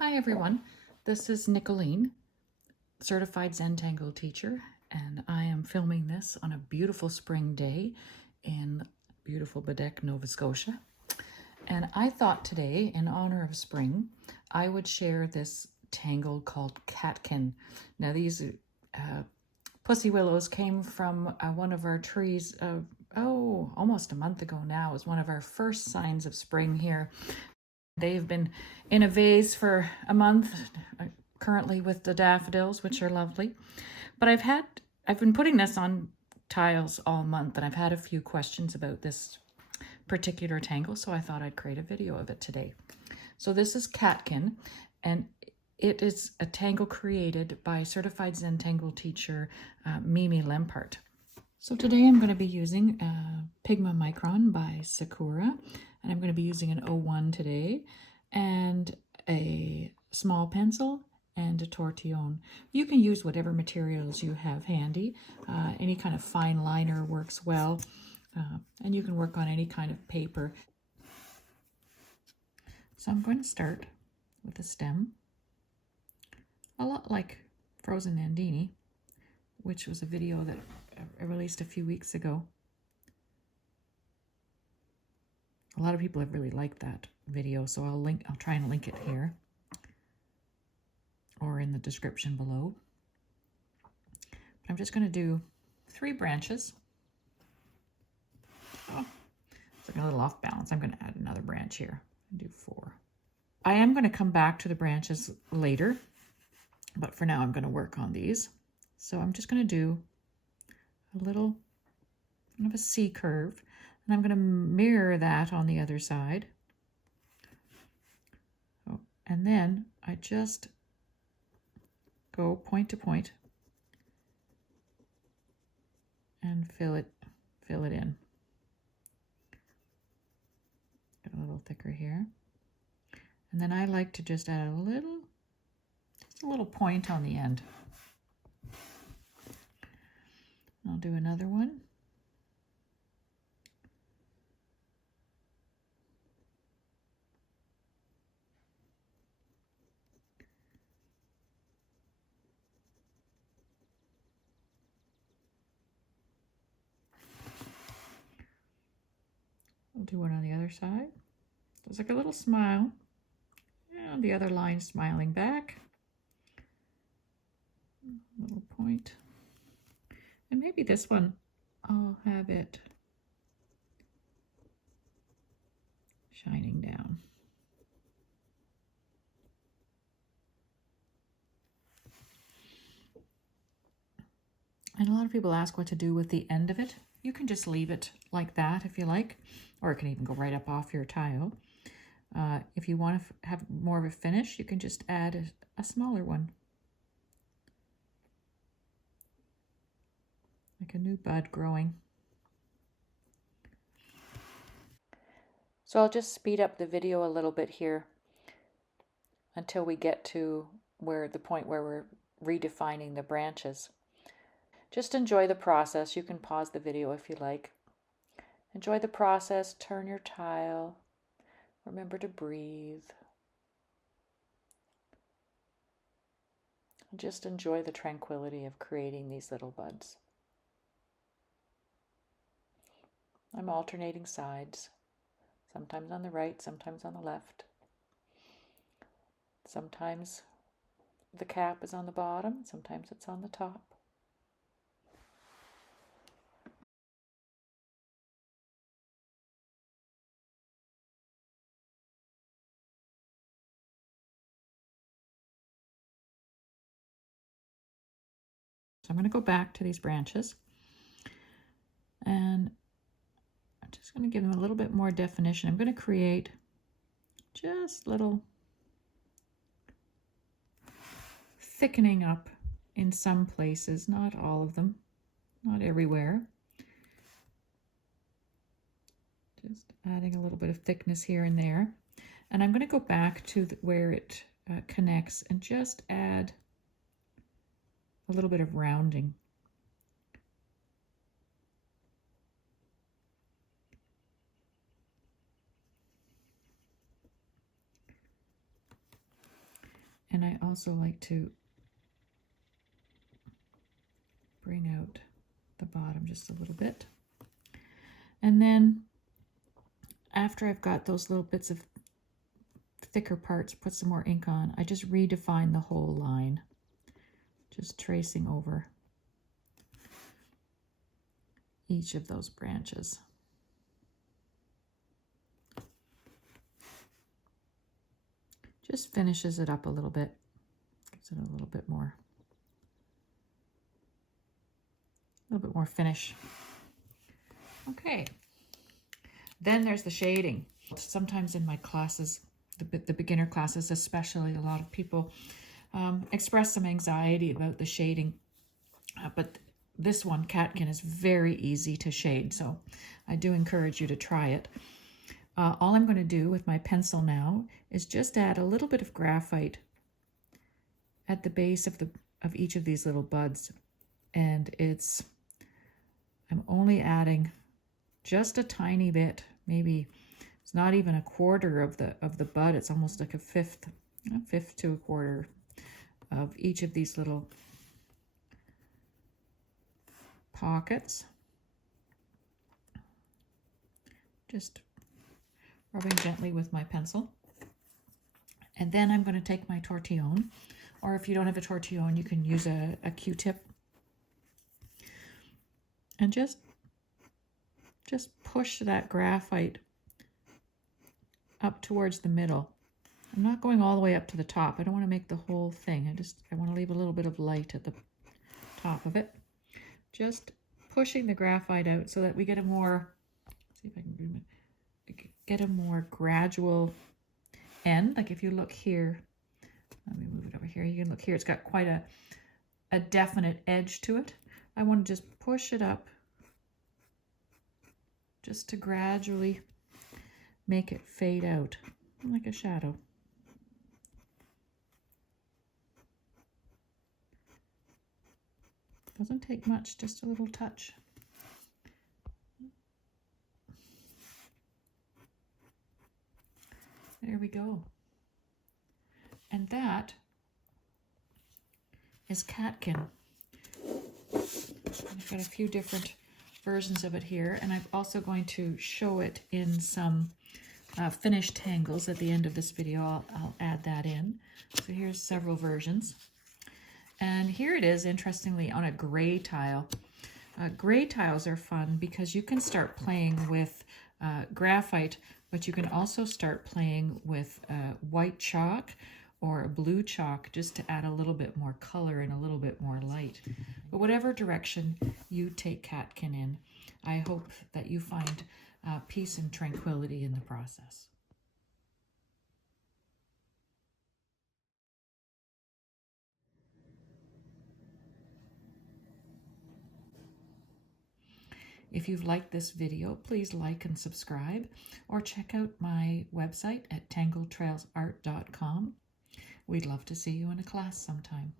Hi everyone, this is Nicoline, certified Zentangle teacher, and I am filming this on a beautiful spring day in beautiful Bedeck, Nova Scotia. And I thought today, in honor of spring, I would share this tangle called Catkin. Now these pussy-willows came from one of our trees, almost a month ago now. It was one of our first signs of spring here. They've been in a vase for a month, currently with the daffodils, which are lovely. But I've been putting this on tiles all month, and I've had a few questions about this particular tangle, so I thought I'd create a video of it today. So this is Catkin, and it is a tangle created by certified Zentangle teacher Mimi Lempart. So today I'm going to be using Pigma Micron by Sakura, and I'm going to be using an 01 today, and a small pencil and a tortillon. You can use whatever materials you have handy. Any kind of fine liner works well, and you can work on any kind of paper. So I'm going to start with a stem, a lot like Frozen Nandini, which was a video that I released a few weeks ago. A lot of people have really liked that video, so I'll try and link it here or in the description below. But I'm just going to do 3 branches. Oh, it's like a little off balance. I'm going to add another branch here and do 4. I am going to come back to the branches later, but for now I'm going to work on these. So I'm just going to do a little kind of a C curve, and I'm going to mirror that on the other side. Oh, and then I just go point to point and fill it in. Get a little thicker here. And then I like to just add just a little point on the end. I'll do another one. I'll do one on the other side. There's like a little smile. And the other line smiling back. A little point. And maybe this one, I'll have it shining down. And a lot of people ask what to do with the end of it. You can just leave it like that if you like, or it can even go right up off your tile. If you want to have more of a finish, you can just add a smaller one, like a new bud growing. So I'll just speed up the video a little bit here until we get to the point where we're redefining the branches. Just enjoy the process. You can pause the video if you like. Enjoy the process, turn your tile, remember to breathe. And just enjoy the tranquility of creating these little buds. I'm alternating sides, sometimes on the right, sometimes on the left. Sometimes the cap is on the bottom, sometimes it's on the top. So I'm going to go back to these branches, and I'm just going to give them a little bit more definition. I'm going to create just little thickening up in some places, not all of them, not everywhere. Just adding a little bit of thickness here and there. And I'm going to go back to where it connects and just add a little bit of rounding. And I also like to bring out the bottom just a little bit. And then after I've got those little bits of thicker parts, put some more ink on, I just redefine the whole line, just tracing over each of those branches. Just finishes it up a little bit, gives it a little bit more finish. Okay, then there's the shading. Sometimes in my classes, the beginner classes especially, a lot of people express some anxiety about the shading, but this one, Catkin, is very easy to shade, so I do encourage you to try it. All I'm going to do with my pencil now is just add a little bit of graphite at the base of each of these little buds, and I'm only adding just a tiny bit, maybe it's not even a quarter of the bud, it's almost like a fifth to a quarter of each of these little pockets. Just rubbing gently with my pencil. And then I'm going to take my tortillon, or if you don't have a tortillon, you can use a Q-tip, and just push that graphite up towards the middle. I'm not going all the way up to the top. I don't want to make the whole thing. I want to leave a little bit of light at the top of it. Just pushing the graphite out so that we get a more, let's see if I can get a more gradual end. Like if you look here, let me move it over here. You can look here, it's got quite a definite edge to it. I want to just push it up just to gradually make it fade out like a shadow. Doesn't take much, just a little touch. There we go. And that is Catkin. I've got a few different versions of it here, and I'm also going to show it in some finished tangles at the end of this video. I'll add that in. So here's several versions. And here it is, interestingly, on a gray tile. Gray tiles are fun because you can start playing with graphite, but you can also start playing with white chalk or blue chalk just to add a little bit more color and a little bit more light. But whatever direction you take Catkin in, I hope that you find peace and tranquility in the process. If you've liked this video, please like and subscribe, or check out my website at tangletrailsart.com. We'd love to see you in a class sometime.